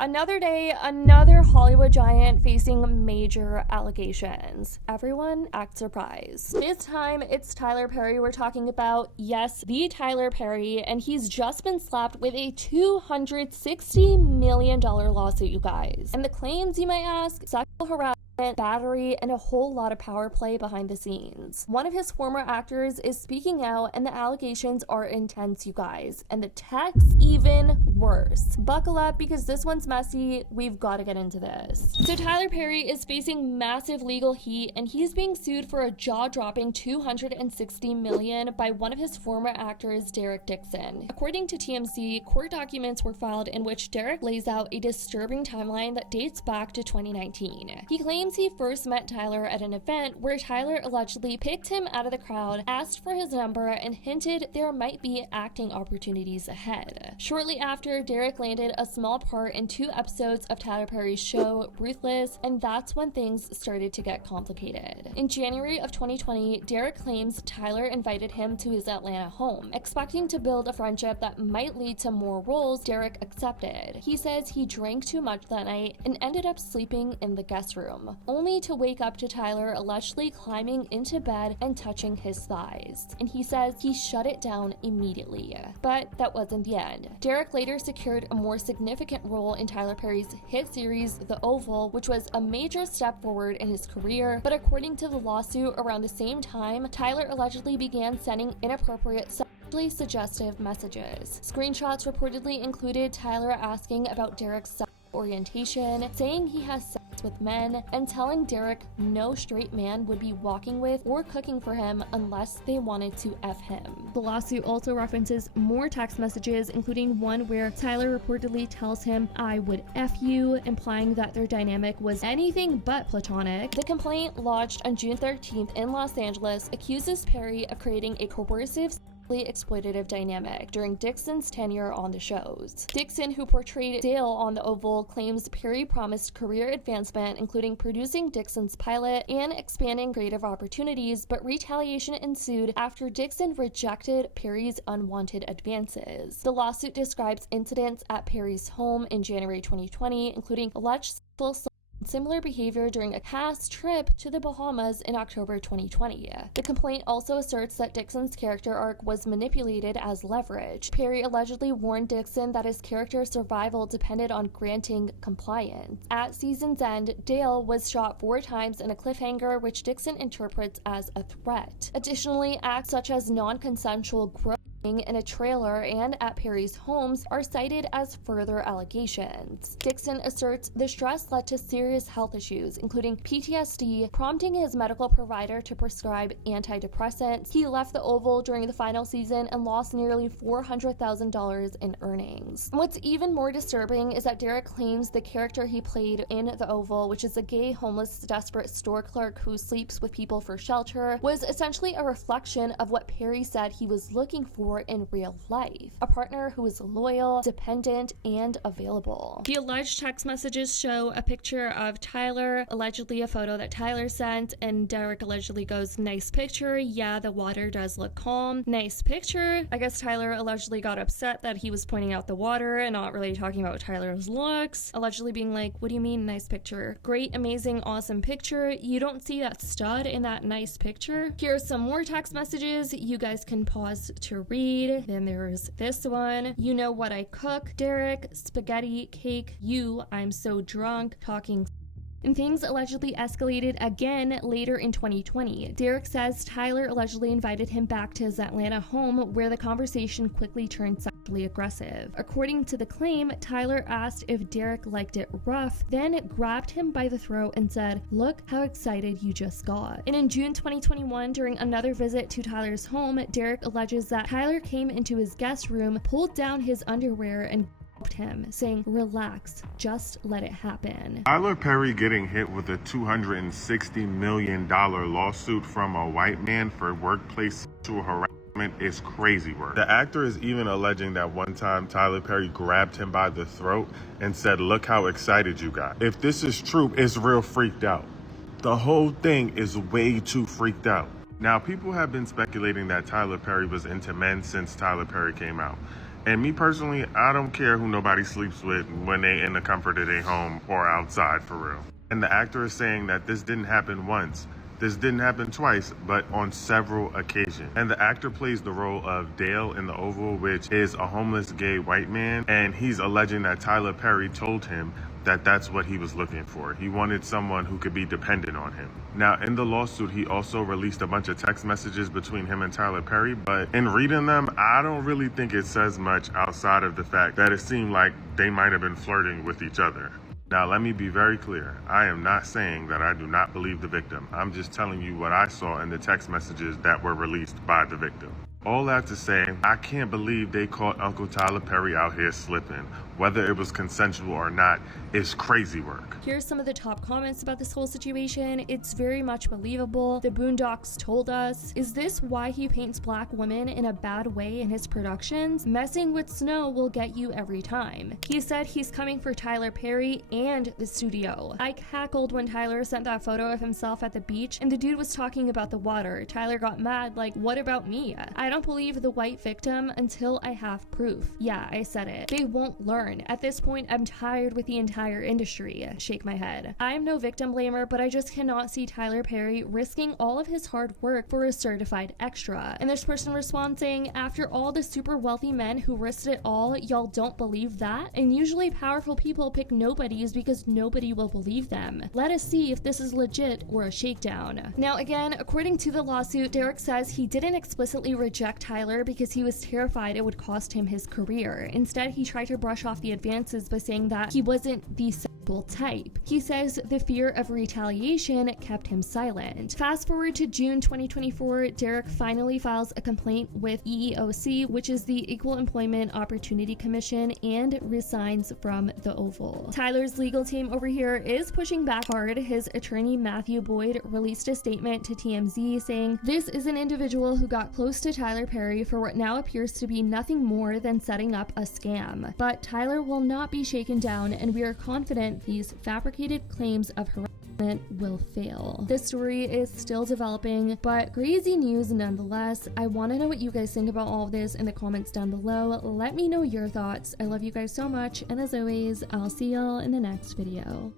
Another day, another Hollywood giant facing major allegations. Everyone act surprised. This time, it's Tyler Perry we're talking about. Yes, the Tyler Perry, and he's just been slapped with a $260 million lawsuit, you guys. And the claims, you might ask, sexual harassment, battery, and a whole lot of power play behind the scenes. One of his former actors is speaking out, and the allegations are intense, you guys. And the text even worse. Buckle up because this one's messy. We've got to get into this. So Tyler Perry is facing massive legal heat, and he's being sued for a jaw-dropping $260 million by one of his former actors, Derek Dixon. According to TMZ, court documents were filed in which Derek lays out a disturbing timeline that dates back to 2019. He claims he first met Tyler at an event where Tyler allegedly picked him out of the crowd, asked for his number, and hinted there might be acting opportunities ahead. Shortly after, Derek landed a small part in 2 episodes of Tyler Perry's show, Ruthless, and that's when things started to get complicated. In January of 2020, Derek claims Tyler invited him to his Atlanta home. Expecting to build a friendship that might lead to more roles, Derek accepted. He says he drank too much that night and ended up sleeping in the guest room, only to wake up to Tyler allegedly climbing into bed and touching his thighs. And he says he shut it down immediately. But that wasn't the end. Derek later secured a more significant role in Tyler Perry's hit series, The Oval, which was a major step forward in his career. But according to the lawsuit, around the same time, Tyler allegedly began sending inappropriate sexually suggestive messages. Screenshots reportedly included Tyler asking about Derek's sexual orientation, saying he has sex with men, and telling Derek no straight man would be walking with or cooking for him unless they wanted to F him. The lawsuit also references more text messages, including one where Tyler reportedly tells him, "I would F you," implying that their dynamic was anything but platonic. The complaint, lodged on June 13th in Los Angeles, accuses Perry of creating a coercive exploitative dynamic during Dixon's tenure on the shows. Dixon, who portrayed Dale on The Oval, claims Perry promised career advancement, including producing Dixon's pilot and expanding creative opportunities, but retaliation ensued after Dixon rejected Perry's unwanted advances. The lawsuit describes incidents at Perry's home in January 2020, including alleged similar behavior during a past trip to the Bahamas in October 2020. The complaint also asserts that Dixon's character arc was manipulated as leverage. Perry allegedly warned Dixon that his character's survival depended on granting compliance. At season's end, Dale was shot 4 times in a cliffhanger, which Dixon interprets as a threat. Additionally, acts such as non-consensual groping in a trailer and at Perry's homes are cited as further allegations. Dixon asserts the stress led to serious health issues, including PTSD, prompting his medical provider to prescribe antidepressants. He left The Oval during the final season and lost nearly $400,000 in earnings. What's even more disturbing is that Derek claims the character he played in The Oval, which is a gay, homeless, desperate store clerk who sleeps with people for shelter, was essentially a reflection of what Perry said he was looking for in real life: a partner who is loyal, dependent, and available. The alleged text messages show a picture of Tyler, allegedly a photo that Tyler sent, and Derek allegedly goes, "Nice picture. Yeah, the water does look calm. Nice picture." I guess Tyler allegedly got upset that he was pointing out the water and not really talking about Tyler's looks, allegedly being like, "What do you mean nice picture? Great, amazing, awesome picture. You don't see that stud in that nice picture?" Here's some more text messages. You guys can pause to read. Then there's this one. "You know what I cook, Derek? Spaghetti, cake. You, I'm so drunk, talking." And things allegedly escalated again later in 2020. Derek says Tyler allegedly invited him back to his Atlanta home, where the conversation quickly turned sexually aggressive. According to the claim, Tyler asked if Derek liked it rough, then grabbed him by the throat and said, "Look how excited you just got." And in June 2021, during another visit to Tyler's home, Derek alleges that Tyler came into his guest room, pulled down his underwear, and him, saying, "Relax, just let it happen." Tyler Perry getting hit with a $260 million lawsuit from a white man for workplace sexual harassment is crazy work. The actor is even alleging that one time Tyler Perry grabbed him by the throat and said, "Look how excited you got." If this is true, it's real freaked out. The whole thing is way too freaked out. Now, people have been speculating that Tyler Perry was into men since Tyler Perry came out. And me personally, I don't care who nobody sleeps with when they in the comfort of their home or outside, for real. And the actor is saying that this didn't happen once. This didn't happen twice, but on several occasions. And the actor plays the role of Dale in The Oval, which is a homeless gay white man. And he's alleging that Tyler Perry told him that that's what he was looking for. He wanted someone who could be dependent on him. Now, in the lawsuit, he also released a bunch of text messages between him and Tyler Perry, but in reading them, I don't really think it says much outside of the fact that it seemed like they might have been flirting with each other. Now, let me be very clear. I am not saying that I do not believe the victim. I'm just telling you what I saw in the text messages that were released by the victim. All that to say, I can't believe they caught Uncle Tyler Perry out here slipping. Whether it was consensual or not, it's crazy work. Here's some of the top comments about this whole situation. It's very much believable. The Boondocks told us. Is this why he paints black women in a bad way in his productions? Messing with snow will get you every time. He said he's coming for Tyler Perry and the studio. I cackled when Tyler sent that photo of himself at the beach and the dude was talking about the water. Tyler got mad, like, what about me? I don't believe the white victim until I have proof. Yeah, I said it. They won't learn. At this point, I'm tired with the entire industry. Shake my head. I'm no victim blamer, but I just cannot see Tyler Perry risking all of his hard work for a certified extra. And this person responds saying, after all the super wealthy men who risked it all, y'all don't believe that? And usually powerful people pick nobodies because nobody will believe them. Let us see if this is legit or a shakedown. Now again, according to the lawsuit, Derek says he didn't explicitly reject Tyler because he was terrified it would cost him his career. Instead, he tried to brush off the advances by saying that he wasn't the type. He says the fear of retaliation kept him silent. Fast forward to June 2024, Derek finally files a complaint with EEOC, which is the Equal Employment Opportunity Commission, and resigns from the Oval. Tyler's legal team over here is pushing back hard. His attorney Matthew Boyd released a statement to TMZ saying, "This is an individual who got close to Tyler Perry for what now appears to be nothing more than setting up a scam. But Tyler will not be shaken down, and we are confident these fabricated claims of harassment will fail." This story is still developing, but crazy news nonetheless. I want to know what you guys think about all of this in the comments down below. Let me know your thoughts. I love you guys so much, and as always, I'll see y'all in the next video.